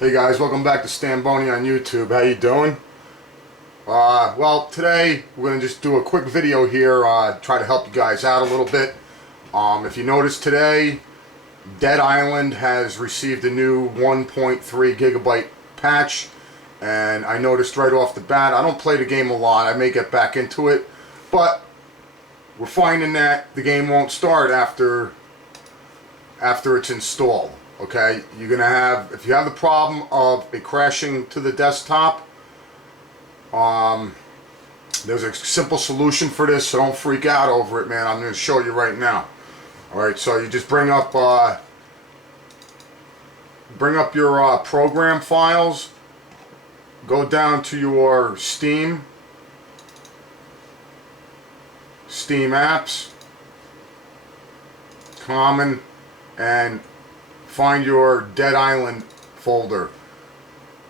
Hey guys, welcome back to Stanbony on YouTube. How you doing? Well, today we're going to just do a quick video here, try to help you guys out a little bit. If you notice today, Dead Island has received a new 1.3 gigabyte patch, and I noticed right off the bat, I don't play the game a lot, I may get back into it, but we're finding that the game won't start after it's installed. Okay, you're gonna have, if you have the problem of it crashing to the desktop, there's a simple solution for this, so don't freak out over it, man. I'm gonna show you right now. Alright, so you just bring up your program files, go down to your Steam apps, common, and find your Dead Island folder.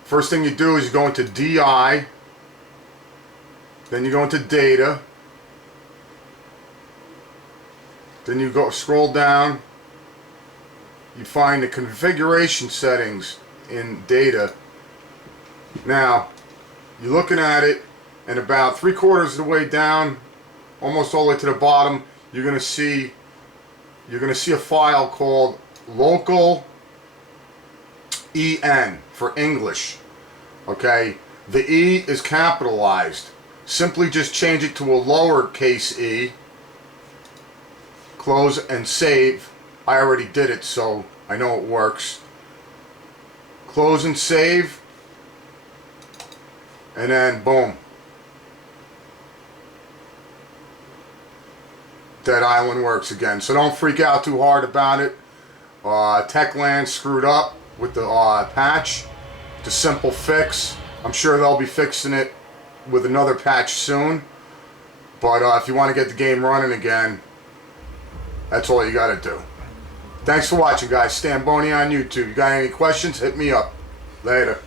First thing you do is you go into DI, then you go into data, then you go scroll down, you find the configuration settings in data. Now you're looking at it, and about 3/4 of the way down, almost all the way to the bottom, you're gonna see a file called local EN for English. Okay, the E is capitalized. Simply just change it to a lowercase e, close and save. I already did it, so I know it works. Close and save, and then boom, Dead Island works again. So don't freak out too hard about it. Techland screwed up with the patch. It's a simple fix. I'm sure they'll be fixing it with another patch soon. But if you want to get the game running again, that's all you got to do. Thanks for watching, guys. Stanbony on YouTube. You got any questions? Hit me up. Later.